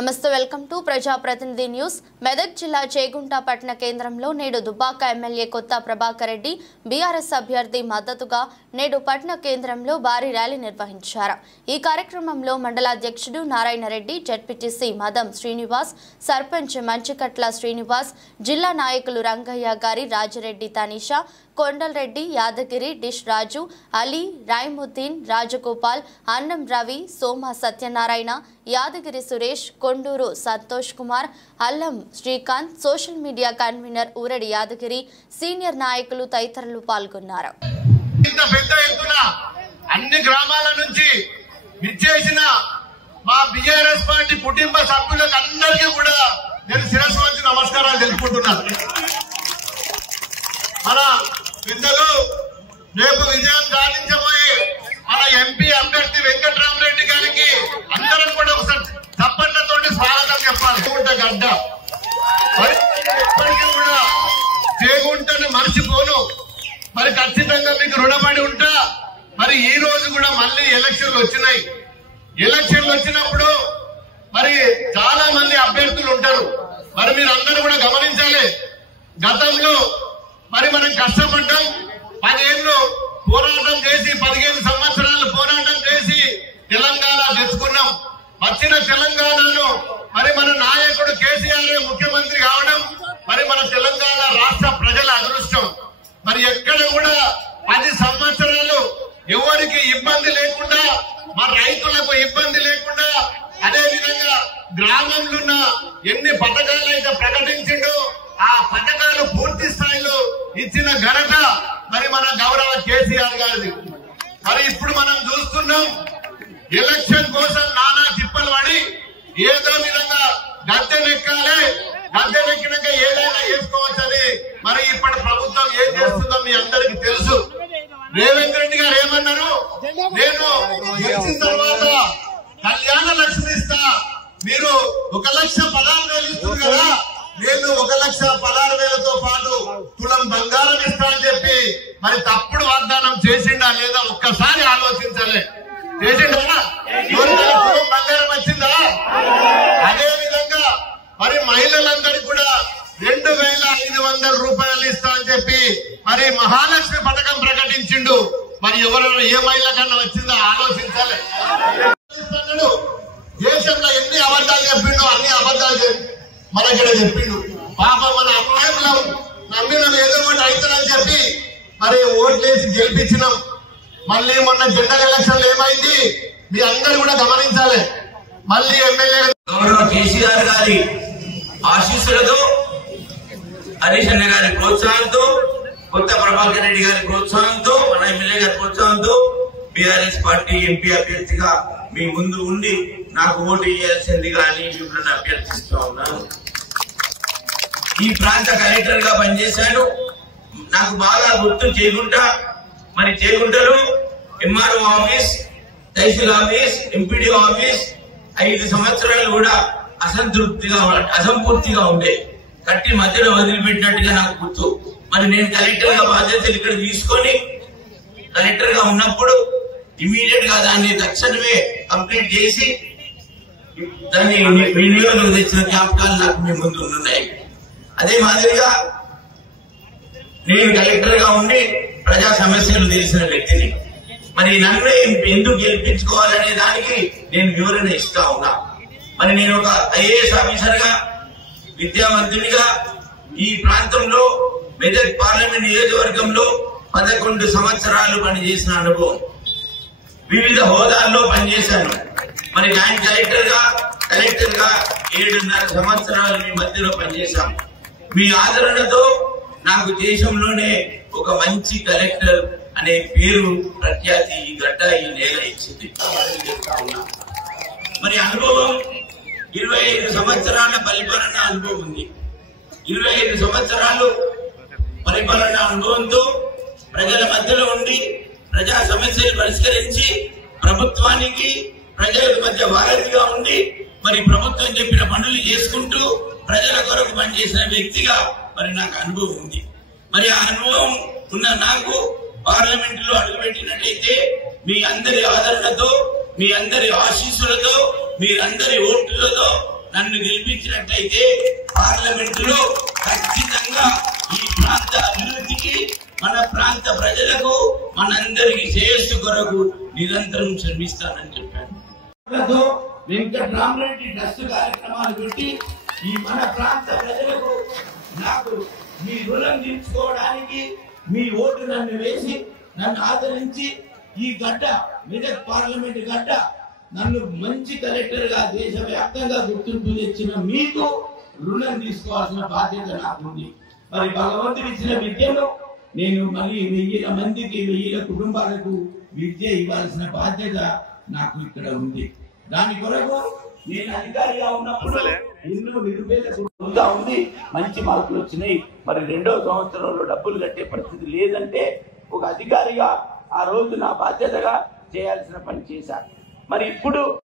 నమస్తే welcome to ప్రజాప్రతినిధి news. Medak జిల్లా చేగుంట పట్టణ కేంద్రంలో నేడు దుబ్బాక ఎమ్మెల్యే కొత్త ప్రభాకర్ రెడ్డి బీఆర్ఎస్ అభ్యర్థి మద్దతుగా నేడు పట్టణ కేంద్రంలో భారీ ర్యాలీ నిర్వహించారు. ఈ కార్యక్రమంలో మండలాధ్యక్షుడు నారాయణ రెడ్డి, జడ్పీటీసీ మదం శ్రీనివాస్, సర్పంచ్ మంచికట్ల శ్రీనివాస్, జిల్లా నాయకులు రంగయ్య గారి, రాజిరెడ్డి తనీషా, కొండల్ రెడ్డి, యాదగిరి, డిష్ రాజు, అలీ, రాయముద్దీన్, రాజగోపాల్, అన్నం రవి, సోమ సత్యనారాయణ, యాదగిరి సురేష్, కొండూరు సంతోష్ కుమార్, అల్లం Srikanth, social media convener ఊరడి Yadagiri, senior నాయకులు తదితరులు పాల్గొన్నారు. అన్ని గ్రామాల నుంచి విచ్చేసిన మా బీఆర్ఎస్ పార్టీ కుటుంబ సభ్యులకు అందరికీ కూడా నేను శిరస్సు వంచి నమస్కారాలు తెలుపుకుంటున్నాను. మన పెద్దలు రేపు విజయం సాధించబోయే మన ఎంపీ అభ్యర్థి వెంకట్రామరెడ్డి గారికి అందరం కూడా ఒకసారి తప్పట్లతో స్వాగతం చెప్పాలి. గడ్డ ఎప్పటికీ కూడా చేగుంటని మర్చిపోను. మరి ఖచ్చితంగా మీకు రుణపడి ఉంటా. మరి ఈ రోజు కూడా మళ్ళీ ఎలక్షన్లు వచ్చినాయి. ఎలక్షన్లు వచ్చినప్పుడు మరి చాలా మంది అభ్యర్థులు ఉంటారు. మరి మీరు అందరూ కూడా గమనించాలి. గతంలో మరి మనం కష్టపడ్డాం, 10 ఏళ్ళు పోరాటం చేసి, 15 సంవత్సరాలు పోరాటం చేసి తెలంగాణ తెచ్చుకున్నాం. వచ్చిన తెలంగాణను మరి మన నాయకుడు కేసీఆర్ ముఖ్యమంత్రి కావడం మరి మన తెలంగాణ రాష్ట్ర ప్రజల అదృష్టం. మరి ఎక్కడ కూడా 10 సంవత్సరాలు ఎవరికి ఇబ్బంది లేకుండా, మా రైతులకు ఇబ్బంది లేకుండా, అదే విధంగా గ్రామంలో ఉన్న ఎన్ని పథకాలు అయితే ప్రకటించిండో ఆ పథకాలు పూర్తి స్థాయిలో ఇచ్చిన ఘనత మరి మన గౌరవ కేసీఆర్ గారిది. మరి ఇప్పుడు మనం చూస్తున్నాం, ఎలక్షన్ కోసం నానా తిప్పలు పడి ఏదో విధంగా గద్దెనెక్కాలి, గద్దెనెక్కినాక ఏదైనా చేసుకోవచ్చని మరి ఇప్పటి ప్రభుత్వం ఏం చేస్తుందో మీ అందరికి తెలుసు. రేవంత్ రెడ్డి గారు ఏమన్నారు, నేను గెలిచిన తర్వాత కళ్యాణ లక్ష్మి ఇస్తా, మీరు 1,16,000 ఇస్తుంది కదా, నేను 1,16,000తో పాటు తులం బంగారం ఇస్తా అని చెప్పి మరి తప్పుడు వాగ్దానం చేసిండా లేదా ఒక్కసారి ఆలోచించాలి. చేసిండా? తులం బంగారం వచ్చిందా? అదే విధంగా మరి మహిళలందరికీ కూడా 2,500 రూపాయలు ఇస్తా అని చెప్పి మరి మహాలక్ష్మి పథకం ప్రకటించిండు. మరి ఎవరైనా ఏ మహిళ కన్నా వచ్చిందా ఆలోచించాలి. దేశంలో ఎన్ని అబద్ధాలు చెప్పిండు, అన్ని అబద్ధాలు మన ఇక్కడ చెప్పిండు. పాప మన అమ్మాయిలు నమ్మినం ఏదో ఒకటి అవుతారని చెప్పి మరి ఓట్లేసి గెలిపించినాం. మళ్ళీ మొన్న జనరల్ ఎలక్షన్లు ఏమైంది మీ అందరూ కూడా గమనించాలి. మళ్ళీ ఎమ్మెల్యే గౌరవ కేసీఆర్ గారి ఆశీస్సులతో, హరీష్ అన్న గారి ప్రోత్సాహంతో, కొత్త ప్రభాకర్ రెడ్డి గారి ప్రోత్సాహంతో, మన ఎమ్మెల్యే గారి ప్రోత్సాహంతో బీఆర్ఎస్ పార్టీ ఎంపీ అభ్యర్థిగా మీ ముందు ఉండి నాకు ఓటు వేయాల్సిందిగా అని మిమ్మల్ని అభ్యర్థిస్తూ ఉన్నాను. ఈ ప్రాంత కలెక్టర్ గా పనిచేశాను. నాకు బాగా గుర్తు చేగుంట. మరి చేగుంటలో MRO office, tehsil office, MPDO office 5 సంవత్సరాలు కూడా అసంపూర్తిగా ఉండే, కట్టి మధ్యలో వదిలిపెట్టినట్టుగా నాకు గుర్తు. మరి నేను కలెక్టర్ గా బాధ్యతలు ఇక్కడ తీసుకొని కలెక్టర్ గా ఉన్నప్పుడు ఇమీడియట్ గా దాన్ని తక్షణమే కంప్లీట్ చేసి దాన్ని వినియోగం తెచ్చిన జ్ఞాపకాలు నాకు మీ ముందు ఉన్నాయి. అదే మాదిరిగా నేను కలెక్టర్ గా ఉండి ప్రజా సమస్యలు తెలిసిన వ్యక్తిని. మరి నన్ను ఎందుకు గెలిపించుకోవాలనే దానికి నేను వివరణ ఇస్తా ఉన్నా. మరి నేను ఒక ఐఏఎస్ ఆఫీసర్ గా, విద్యావంతునిగా ఈ ప్రాంతంలో మెదక్ పార్లమెంట్ నియోజకవర్గంలో 11 సంవత్సరాలు పనిచేసిన అనుభవం, వివిధ హోదాల్లో పనిచేశాను. మరి జాయింట్ కలెక్టర్ గా 7.5 సంవత్సరాలు మీ మధ్యలో పనిచేశాం. మీ ఆదరణతో నాకు దేశంలోనే ఒక మంచి కలెక్టర్ అనే పేరు, ప్రఖ్యాతి ఈ గడ్డ, ఈ నేల ఇచ్చింది. మరి అనుభవం 25 సంవత్సరాల పరిపాలన అనుభవం ఉంది. 25 సంవత్సరాలు పరిపాలన అనుభవంతో ప్రజల మధ్యలో ఉండి ప్రజా సమస్యలు పరిష్కరించి ప్రభుత్వానికి ప్రజల మధ్య వారధిగా ఉండి మరి ప్రభుత్వం చెప్పిన పనులు చేసుకుంటూ ప్రజల కొరకు పనిచేసిన వ్యక్తిగా మరి నాకు అనుభవం ఉంది. మరి ఆ అనుభవం ఉన్న నాకు పార్లమెంట్ లో అడుగుపెట్టినట్లయితే మీ అందరి ఆదరణతో, మీ అందరి ఆశీస్సులతో, మీరందరి ఓట్లతో నన్ను గెలిపించినట్లయితే పార్లమెంట్ లో ఖచ్చితంగా ఈ ప్రాంత అభివృద్ధికి, మన ప్రాంత ప్రజలకు, మనందరికి శ్రేయస్సు కొరకు నిరంతరం శ్రమిస్తానని చెప్పాను. వెంకటరామరెడ్డి ట్రస్ట్ కార్యక్రమాలు పెట్టి ఈ మన ప్రాంత ప్రజలకు నాకు మీ రుణం తీర్చుకోవడానికి మీ ఓటు నన్ను వేసి నన్ను ఆదరించి ఈ గడ్డ మెదక్ పార్లమెంట్ గడ్డ నన్ను మంచి కలెక్టర్ గా దేశవ్యాప్తంగా గుర్తింపు తెచ్చిన మీకు రుణం తీసుకోవాల్సిన బాధ్యత నాకుంది. మరి భగవంతుడు ఇచ్చిన విద్యను నేను మళ్ళీ 1000 మందికి 1000 కుటుంబాలకు విద్య ఇవ్వాల్సిన బాధ్యత నాకు ఇక్కడ ఉంది. దాని కొరకు నేను అధికారిగా ఉన్నప్పుడు ఎన్నో నిరుపేదకు ఉంది, మంచి మార్కులు వచ్చినాయి. మరి 2వ సంవత్సరంలో డబ్బులు కట్టే పరిస్థితి లేదంటే ఒక అధికారిగా ఆ రోజు నా బాధ్యతగా చేయాల్సిన పని చేశాను. మరి ఇప్పుడు